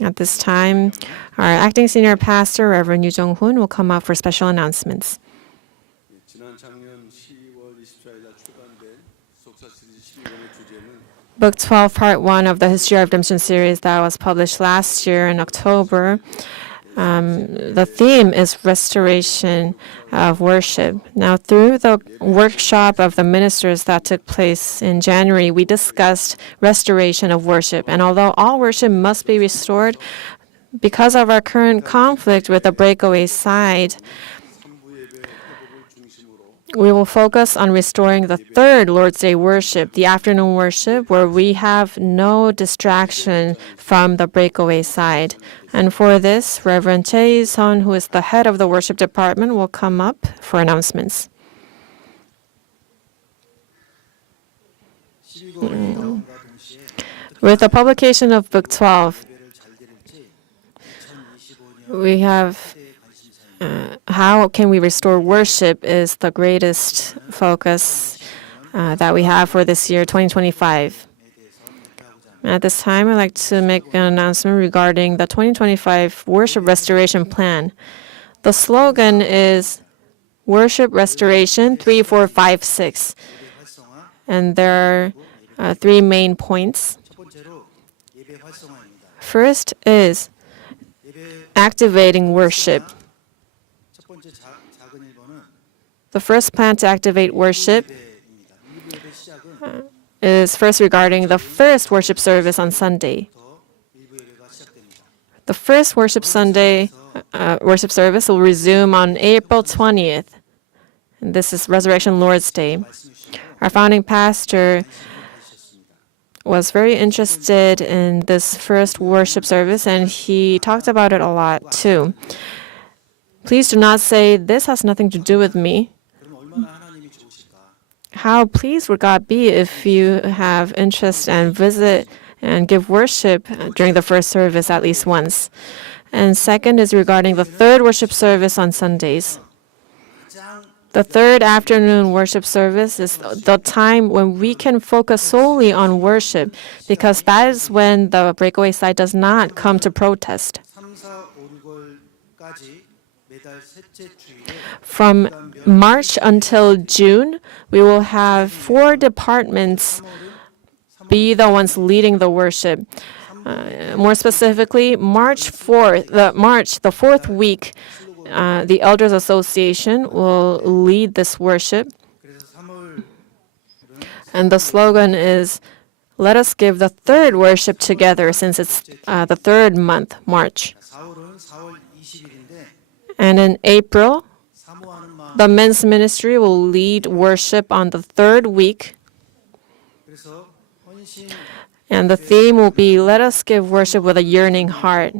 At this time, our acting senior pastor, Reverend Yu Jong-hoon, will come up for special announcements. Book 12, Part 1 of the History of Redemption series that was published last year in October. The theme is restoration of worship. Now, through the workshop of the ministers that took place in January, we discussed restoration of worship. And although all worship must be restored, because of our current conflict with the breakaway side, we will focus on restoring the third Lord's Day worship, the afternoon worship, where we have no distraction from the breakaway side. And for this, Reverend Cheil, who is the head of the worship department, will come up for announcements. With the publication of Book 12, we have how can we restore worship is the greatest focus that we have for this year, 2025. At this time, I'd like to make an announcement regarding the 2025 Worship Restoration Plan. The slogan is Worship Restoration 3, 4, 5, 6. And there are three main points. First is activating worship. The first plan to activate worship is first regarding the first worship service on Sunday. The first worship service will resume on April 20th. And this is Resurrection Lord's Day. Our founding pastor was very interested in this first worship service, and he talked about it a lot too. Please do not say, "This has nothing to do with me." How pleased would God be if you have interest and visit and give worship during the first service at least once? And second is regarding the third worship service on Sundays. The third afternoon worship service is the time when we can focus solely on worship, because that is when the breakaway side does not come to protest. From March until June, we will have 4 departments be the ones leading the worship. More specifically, March 4th, the fourth week, the Elders Association will lead this worship. And the slogan is, "Let us give the third worship together," since it's the third month, March. And in April, the men's ministry will lead worship on the third week. And the theme will be, "Let us give worship with a yearning heart."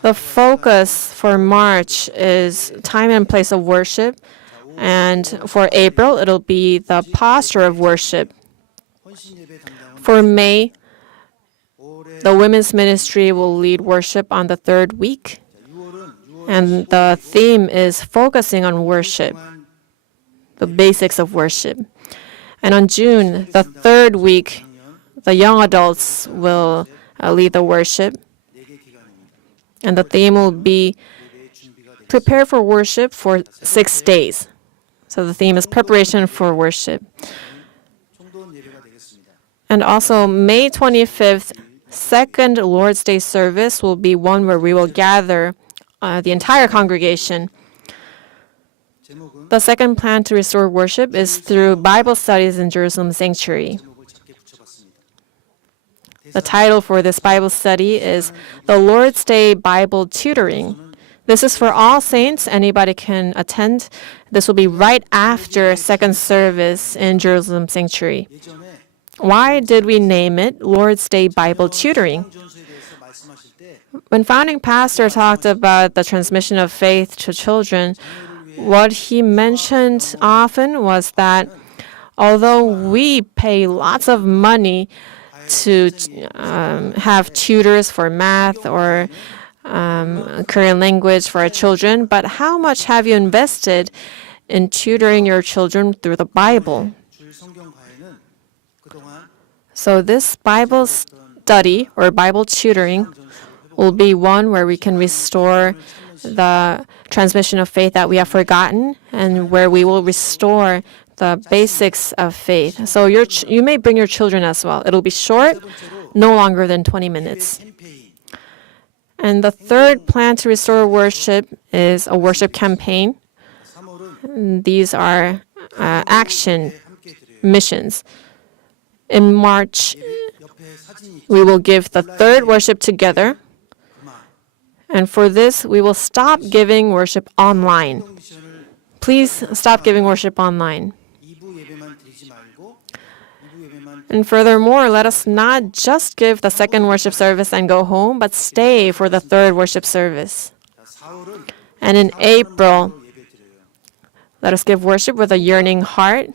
The focus for March is time and place of worship. And for April, it'll be the posture of worship. For May, the women's ministry will lead worship on the third week. And the theme is focusing on worship, the basics of worship. And on June, the third week, the young adults will lead the worship. And the theme will be prepare for worship for 6 days. So the theme is preparation for worship. And also, May 25th, second Lord's Day service will be one where we will gather the entire congregation. The second plan to restore worship is through Bible studies in Jerusalem Sanctuary. The title for this Bible study is the Lord's Day Bible Tutoring. This is for all saints. Anybody can attend. This will be right after second service in Jerusalem Sanctuary. Why did we name it Lord's Day Bible Tutoring? When founding pastor talked about the transmission of faith to children, what he mentioned often was that although we pay lots of money to have tutors for math or Korean language for our children, but how much have you invested in tutoring your children through the Bible. So this Bible study or Bible tutoring will be one where we can restore the transmission of faith that we have forgotten and where we will restore the basics of faith. So you may bring your children as well. It'll be short, no longer than 20 minutes. And the third plan to restore worship is a worship campaign. These are action missions. In March, we will give the third worship together. And for this, we will stop giving worship online. Please stop giving worship online. And furthermore, let us not just give the second worship service and go home, but stay for the third worship service. And in April, let us give worship with a yearning heart.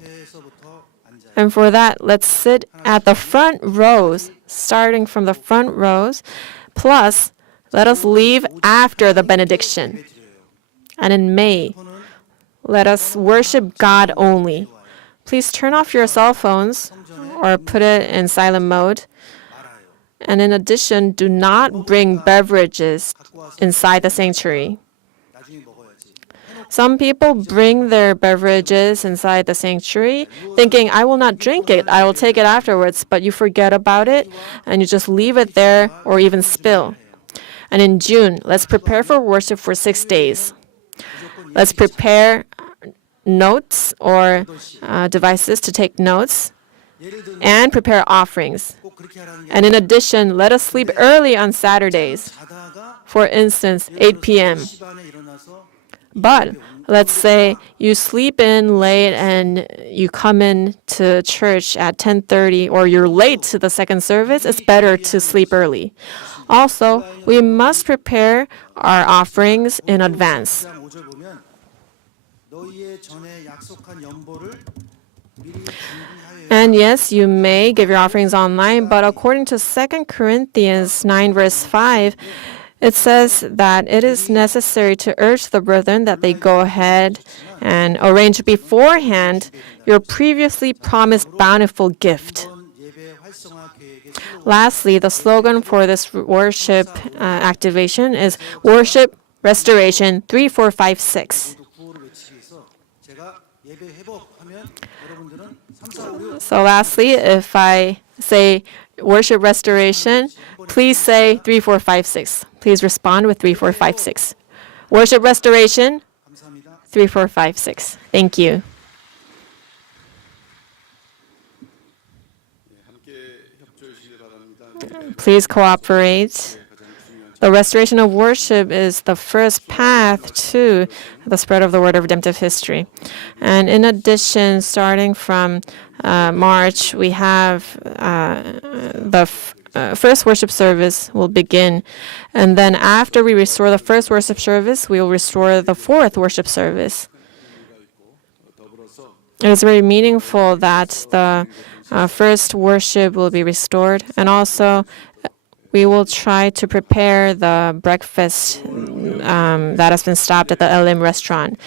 And for that, let's sit at the front rows, starting from the front rows. Plus, let us leave after the benediction. And in May, let us worship God only. Please turn off your cell phones or put it in silent mode. And in addition, do not bring beverages inside the sanctuary. Some people bring their beverages inside the sanctuary thinking, I will not drink it, I will take it afterwards, but you forget about it and you just leave it there or even spill. And in June, let's prepare for worship for 6 days. Let's prepare notes or devices to take notes and prepare offerings. And in addition, let us sleep early on Saturdays. For instance, 8 p.m. But let's say you sleep in late and you come in to church at 10:30 or you're late to the second service, it's better to sleep early. Also, we must prepare our offerings in advance. And yes, you may give your offerings online, but according to 2 Corinthians 9 verse 5, it says that it is necessary to urge the brethren that they go ahead and arrange beforehand your previously promised bountiful gift. Lastly, the slogan for this worship activation is Worship Restoration 3456. So lastly, if I say Worship Restoration, please say 3456. Please respond with 3456. Worship Restoration 3456. Thank you. Please cooperate. The restoration of worship is the first path to the spread of the word of redemptive history. And in addition, starting from March, we have the first worship service will begin. And then after we restore the first worship service, we will restore the fourth worship service. It is very meaningful that the first worship will be restored. And also, we will try to prepare the breakfast that has been stopped at the LM restaurant.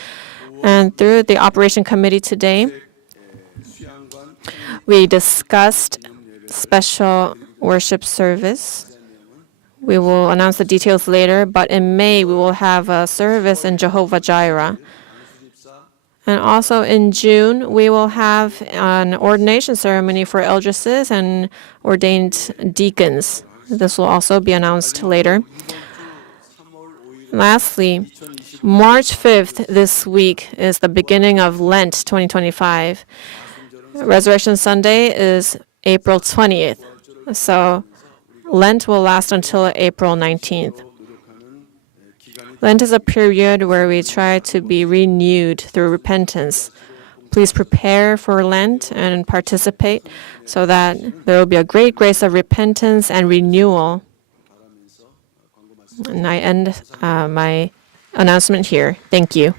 And through the operation committee today, we discussed special worship service. We will announce the details later, but in May, we will have a service in Jehovah Jireh. And also in June, we will have an ordination ceremony for eldresses and ordained deacons. This will also be announced later. Lastly, March 5th this week is the beginning of Lent 2025. Resurrection Sunday is April 20th. So Lent will last until April 19th. Lent is a period where we try to be renewed through repentance. Please prepare for Lent and participate so that there will be a great grace of repentance and renewal. And I end my announcement here. Thank you.